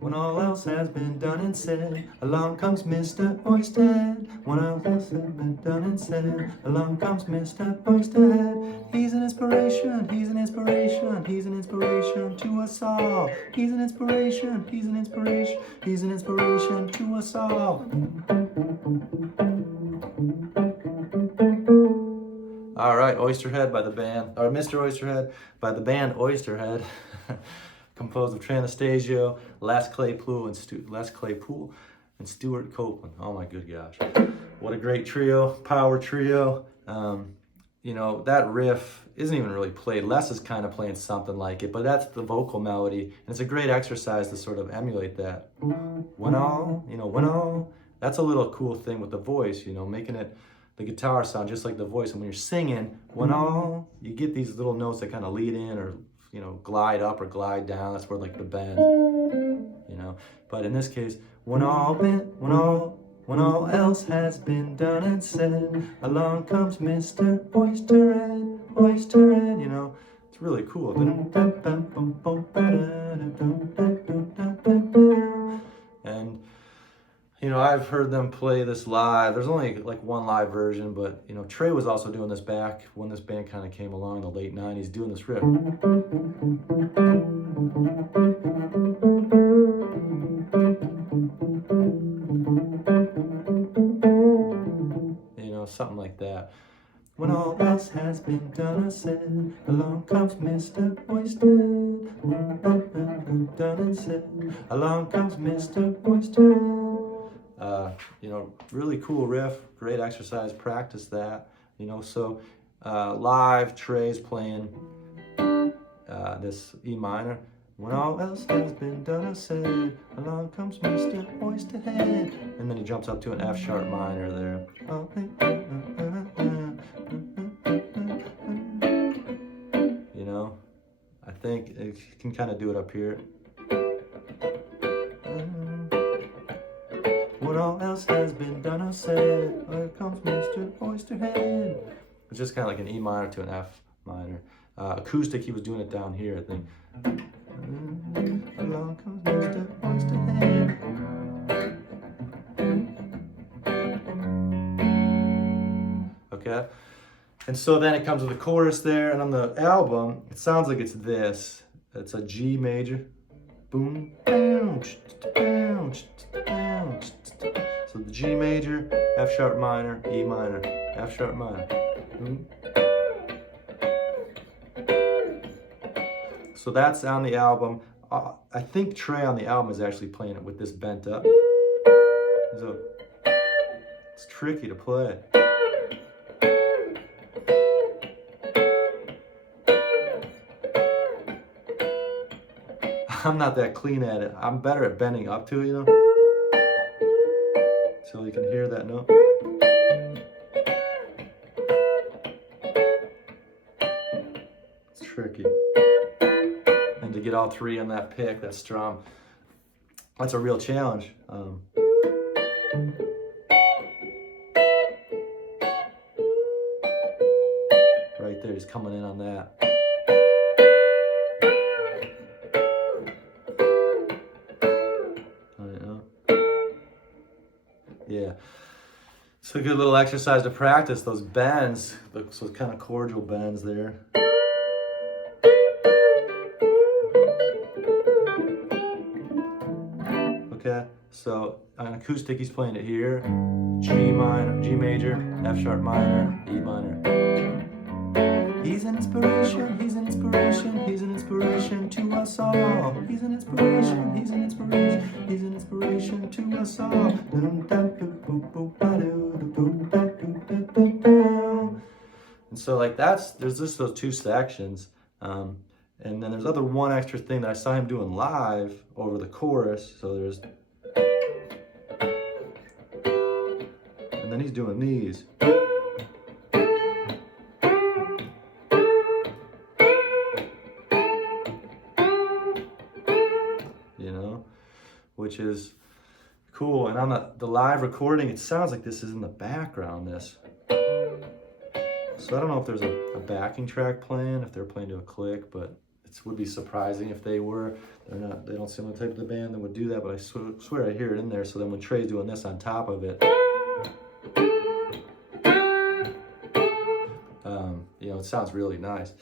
When all else has been done and said, along comes Mr. Oysterhead. When all else has been done and said, along comes Mr. Oysterhead. He's an inspiration, he's an inspiration, he's an inspiration to us all. He's an inspiration, he's an inspiration, he's an inspiration to us all. All right, Oysterhead by the band, or Mr. Oysterhead by the band Oysterhead. Composed of Trey Anastasio, Les Claypool, and Stewart Copeland. Oh my good gosh. What a great trio, power trio. You know, that riff isn't even really played. Les is kind of playing something like it, but that's the vocal melody, and it's a great exercise to sort of emulate that. When all, that's a little cool thing with the voice, you know, making it, the guitar sound just like the voice. And when you're singing, when all, you get these little notes that kind of lead in or, you know, glide up or glide down. That's where like the bend, you know. But in this case, when all else has been done and said, along comes Mr. Oysterhead, Oysterhead, you know. It's really cool. And you know, I've heard them play this live. There's only like one live version, but you know, Trey was also doing this back when this band kind of came along in the late 90s, doing this riff. You know, something like that. When all else has been done or said, along comes Mr. Oysterhead. Done and said, along comes Mr. Oysterhead. You know, really cool riff, great exercise, practice that, you know. So live, Trey's playing this E minor. When all else has been done or said, along comes Mr. Oysterhead. And then he jumps up to an F sharp minor there. You know, I think it can kind of do it up here. When all else has been done or said, here comes Mr. Oysterhead. It's just kind of like an E minor to an F minor. Acoustic, he was doing it down here, I think. Along comes Mr. Oysterhead. Okay, and so then it comes with the chorus there, and on the album, it sounds like it's this. It's a G major. Boom, down, down, down. So the G major, F sharp minor, E minor, F sharp minor. So that's on the album. I think Trey on the album is actually playing it with this bent up. So it's tricky to play. I'm not that clean at it. I'm better at bending up to it, you know? So you can hear that note. It's tricky. And to get all three on that pick, that strum, that's a real challenge. Right there, he's coming in on that. Yeah, it's a good little exercise to practice those bends, those kind of cordial bends there. Okay, so on acoustic he's playing it here, G minor, G major, F sharp minor, E minor. He's an inspiration, he's an inspiration, he's an inspiration to us all. He's an inspiration, he's an inspiration, he's an inspiration to us all. And so like there's just those two sections. And then there's one extra thing that I saw him doing live over the chorus. So there's, and then he's doing these. Which is cool. And on the live recording, it sounds like this is in the background, this. So I don't know if there's a backing track playing, if they're playing to a click, but It would be surprising if they were. They don't seem the type of the band that would do that, but I swear I hear it in there. So then when Trey's doing this on top of it, you know, it sounds really nice.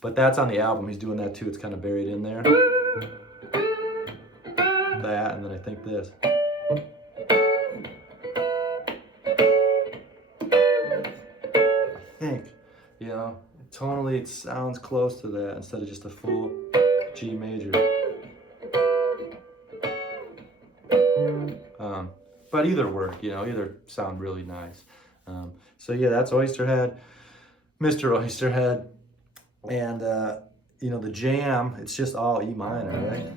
But that's on the album. He's doing that too. It's kind of buried in there. That, and then I think this. I think, you know, tonally it sounds close to that instead of just a full G major. But either work, you know, either sound really nice. So yeah, that's Oysterhead, Mr. Oysterhead. And, you know, the jam, it's just all E minor, right?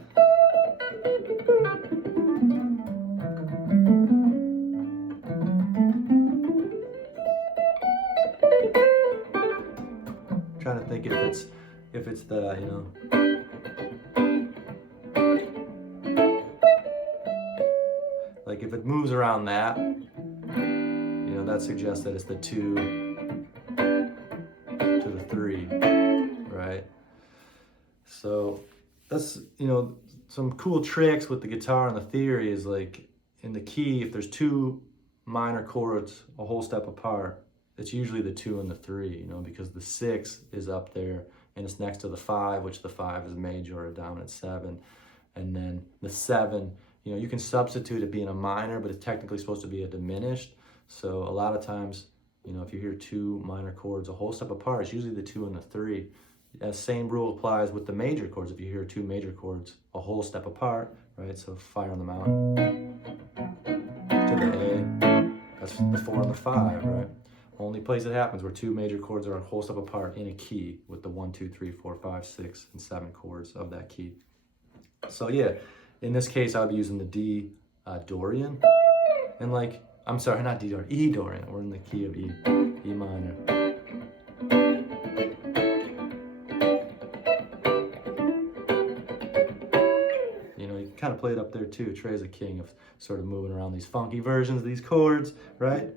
I'm trying to think if it's the, you know, like if it moves around that, you know, that suggests that it's the 2 to the 3, right? So that's, you know, some cool tricks with the guitar and the theory is like in the key, if there's 2 minor chords a whole step apart, it's usually the 2 and the 3, you know, because the 6 is up there and it's next to the 5, which the 5 is major or a dominant 7, and then the 7, you know, you can substitute it being a minor, but it's technically supposed to be a diminished. So a lot of times, you know, if you hear 2 minor chords a whole step apart, it's usually the 2 and the 3. That same rule applies with the major chords. If you hear 2 major chords a whole step apart, right? So Fire on the Mountain to the A, that's the 4 and the 5, right? Only place it happens where 2 major chords are a whole step apart in a key with the 1, 2, 3, 4, 5, 6, and 7 chords of that key. So yeah, in this case, I'll be using the D Dorian, and like, I'm sorry, not D Dorian, E Dorian. We're in the key of E, E minor. You know, you can kind of play it up there too. Trey's a king of sort of moving around these funky versions of these chords, right?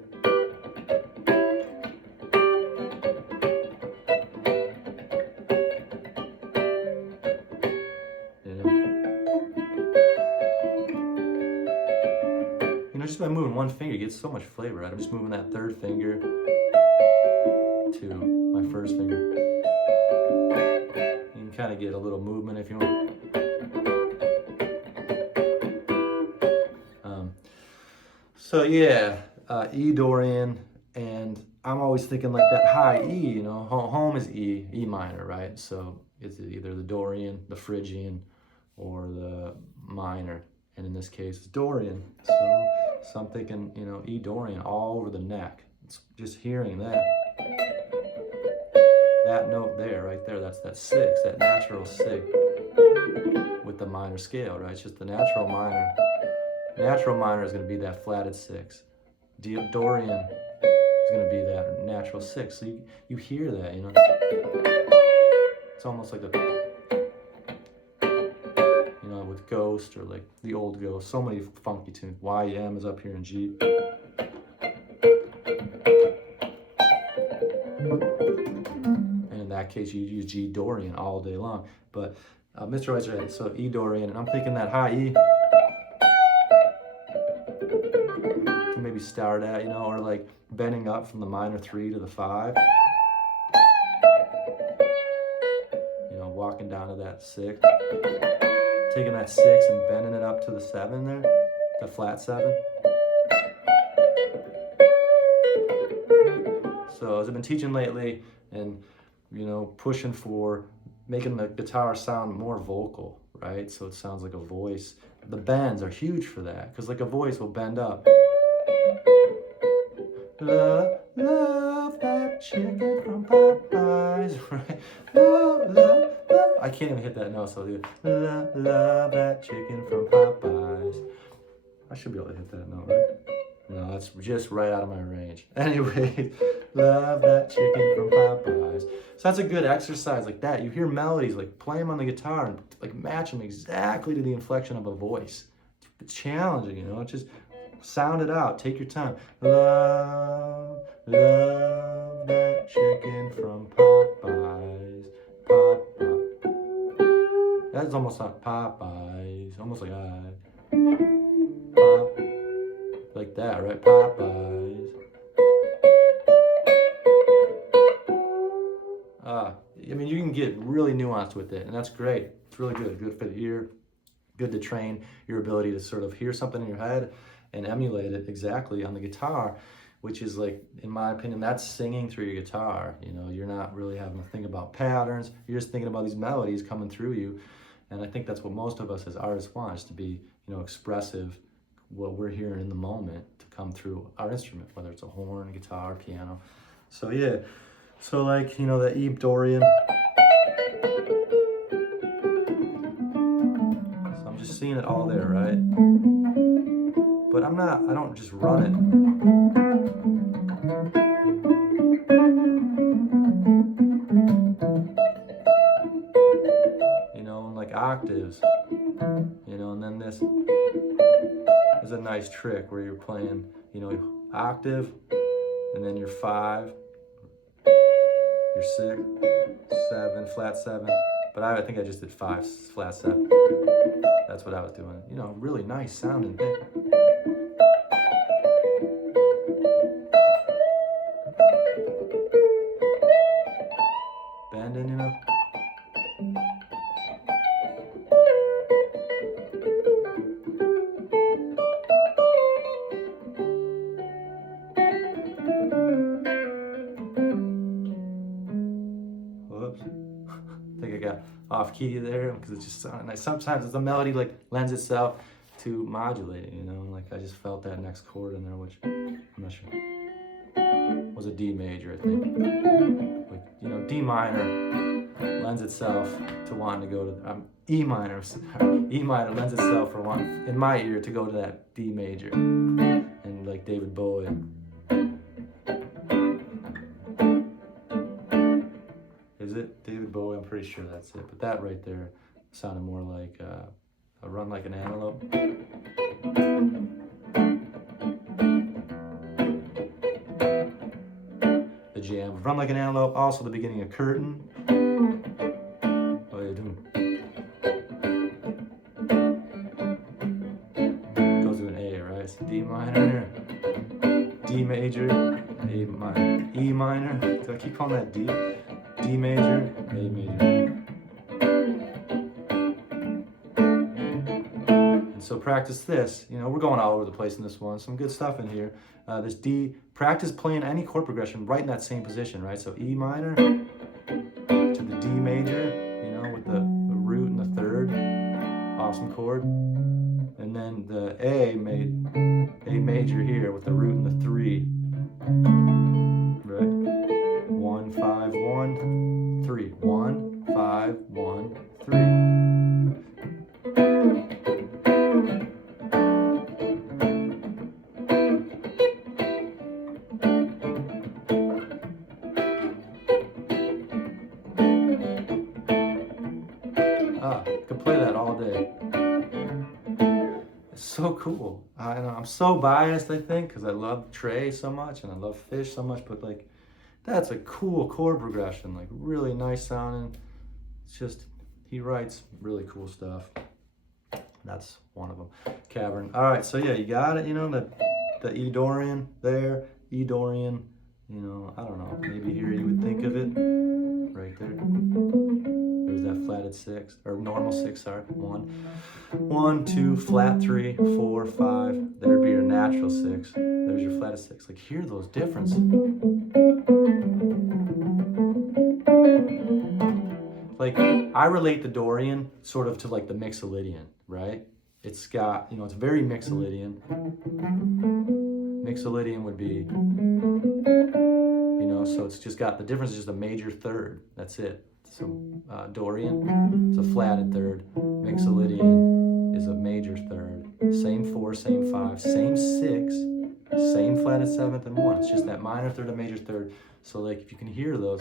Just by moving one finger, you get so much flavor, right? I'm just moving that 3rd finger to my 1st finger. You can kind of get a little movement if you want. So yeah, E Dorian, and I'm always thinking like that high E, you know, home is E, E minor, right? So it's either the Dorian, the Phrygian, or the minor, and in this case, it's Dorian. So I'm thinking, you know, E Dorian all over the neck. It's just hearing that note there, right there, that's that 6, that natural 6 with the minor scale, right? It's just the natural minor. Natural minor is going to be that flatted 6. Dorian is going to be that natural 6. So you hear that, you know. It's almost like you know, with Ghost or like the old Ghost, so many funky tunes. YM is up here in G. And in that case, you use G Dorian all day long. But Mr. Oysterhead, so E Dorian, and I'm thinking that high E to maybe start at, you know, or like bending up from the minor 3 to the 5. You know, walking down to that 6. Taking that 6 and bending it up to the 7 there, the flat 7. So as I've been teaching lately and, you know, pushing for making the guitar sound more vocal, right? So it sounds like a voice. The bends are huge for that, because like a voice will bend up. Love that chicken from Popeyes, right? Love. I can't even hit that note, so I'll do love that chicken from Popeyes. I should be able to hit that note, right? No, that's just right out of my range. Anyway, love that chicken from Popeyes. So that's a good exercise like that. You hear melodies, like play them on the guitar and like match them exactly to the inflection of a voice. It's challenging, you know, just sound it out, take your time. Love that chicken from Popeyes, Popeyes. That's almost like Popeyes, almost like like that, right? Popeyes. I mean, you can get really nuanced with it, and that's great. It's really good. Good for the ear. Good to train your ability to sort of hear something in your head and emulate it exactly on the guitar, which is like, in my opinion, that's singing through your guitar. You know, you're not really having to think about patterns. You're just thinking about these melodies coming through you. And I think that's what most of us as artists want, is to be, you know, expressive, what we're hearing in the moment to come through our instrument, whether it's a horn, guitar, piano. So yeah, so like, you know, the E Dorian. So I'm just seeing it all there, right? But I don't just run it. You know, like octaves, you know, and then this is a nice trick where you're playing, you know, octave, and then your 5, your 6, 7, flat 7. But I think I just did 5, flat 7. That's what I was doing. You know, really nice sounding thing. Bending, you know. Whoops. I think I got off key there because it just sounded nice. Sometimes the melody like lends itself to modulate, you know, like I just felt that next chord in there, which I'm not sure. Was a D major, I think. Like, you know, D minor lends itself to wanting to go to E minor. E minor lends itself for one, in my ear, to go to that D major. And like David Bowie. Is it David Bowie? I'm pretty sure that's it. But that right there sounded more like a Run Like an Antelope. The jam. Run Like an Antelope, also the beginning of Curtain. Oh, yeah, doing. Goes to an A, right? So D minor, D major, A minor, E minor. Do I keep calling that D? D major, A major. And so practice this. You know, we're going all over the place in this one. Some good stuff in here. This D, practice playing any chord progression right in that same position, right? So E minor to the D major, you know, with the root and the third. Awesome chord. And then the A major here with the root and the 3. Right? 1, 5, 1, 3. 1, 5, 1, 3. Could play that all day. It's so cool. I'm so biased, I think, because I love Trey so much and I love Fish so much, but like, that's a cool chord progression, like really nice sounding. It's just, he writes really cool stuff. That's one of them. Cavern. All right, so yeah, you got it, you know, the E Dorian there, E Dorian, you know, I don't know, maybe here you would think of it, right there. There's that flatted 6, or normal 6, sorry. 1, 2, flat 3, 4, 5. There'd be your natural 6. There's your flatted 6. Like, hear those differences. Like, I relate the Dorian sort of to like the Mixolydian, right? It's got, you know, it's very Mixolydian. Mixolydian would be, you know, so it's just got, the difference is just a major third. That's it. So Dorian is a flatted third. Mixolydian is a major third. Same 4, same 5, same 6, same flatted 7th and 1. It's just that minor third and major third. So like, if you can hear those.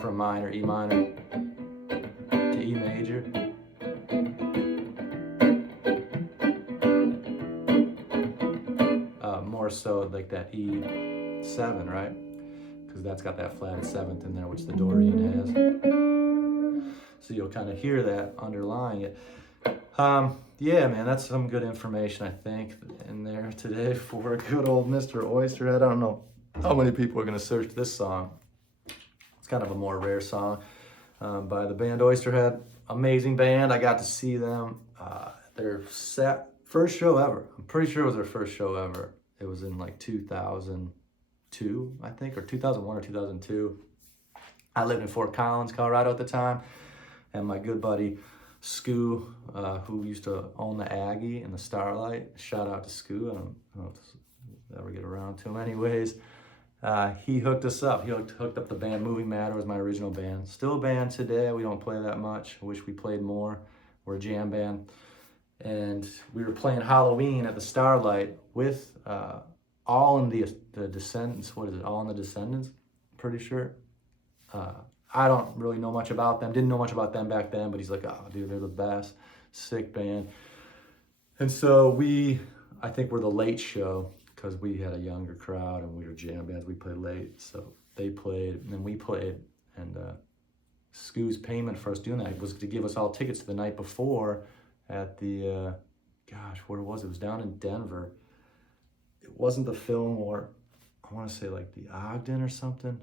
went from minor, E minor, to E major. More so like that E7, right? Because that's got that flatted 7th in there, which the Dorian has. So you'll kind of hear that underlying it. Yeah, man, that's some good information, I think, in there today for good old Mr. Oysterhead. I don't know how many people are going to search this song. It's kind of a more rare song by the band Oysterhead. Amazing band. I got to see them. Their first show ever. I'm pretty sure it was their first show ever. It was in like 2002, I think, or 2001 or 2002. I lived in Fort Collins, Colorado at the time, and my good buddy Scoo, who used to own the Aggie and the Starlight. Shout out to Scoo. I don't know if we'll ever get around to him. Anyways, he hooked us up. He hooked up the band Moving Matter, was my original band. Still a band today. We don't play that much. I wish we played more. We're a jam band. And we were playing Halloween at the Starlight with All in the Descendants. What is it? All in the Descendants? Pretty sure. I don't really know much about them. Didn't know much about them back then, but he's like, oh, dude, they're the best. Sick band. And so I think we're the late show because we had a younger crowd and we were jam bands. We played late. So they played and then we played. And Scoo's payment for us doing that was to give us all tickets the night before at the, where was it? It was down in Denver. It wasn't the Fillmore. I want to say like the Ogden or something.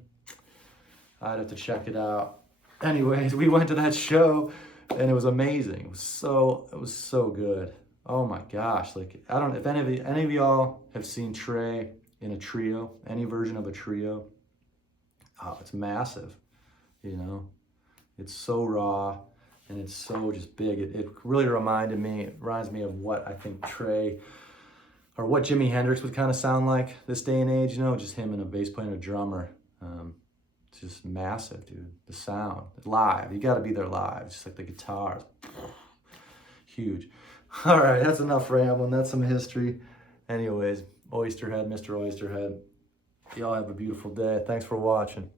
I'd have to check it out. Anyways, we went to that show and it was amazing. It was so good. Oh my gosh. Like, I don't know if any of y'all have seen Trey in a trio, any version of a trio. Oh, it's massive, you know? It's so raw and it's so just big. It really reminds me of what I think Trey or what Jimi Hendrix would kind of sound like this day and age, you know, just him and a bass player and a drummer. It's just massive, dude. The sound, live. You got to be there live. Just like the guitars, huge. All right, that's enough rambling. That's some history. Anyways, Oysterhead, Mr. Oysterhead. Y'all have a beautiful day. Thanks for watching.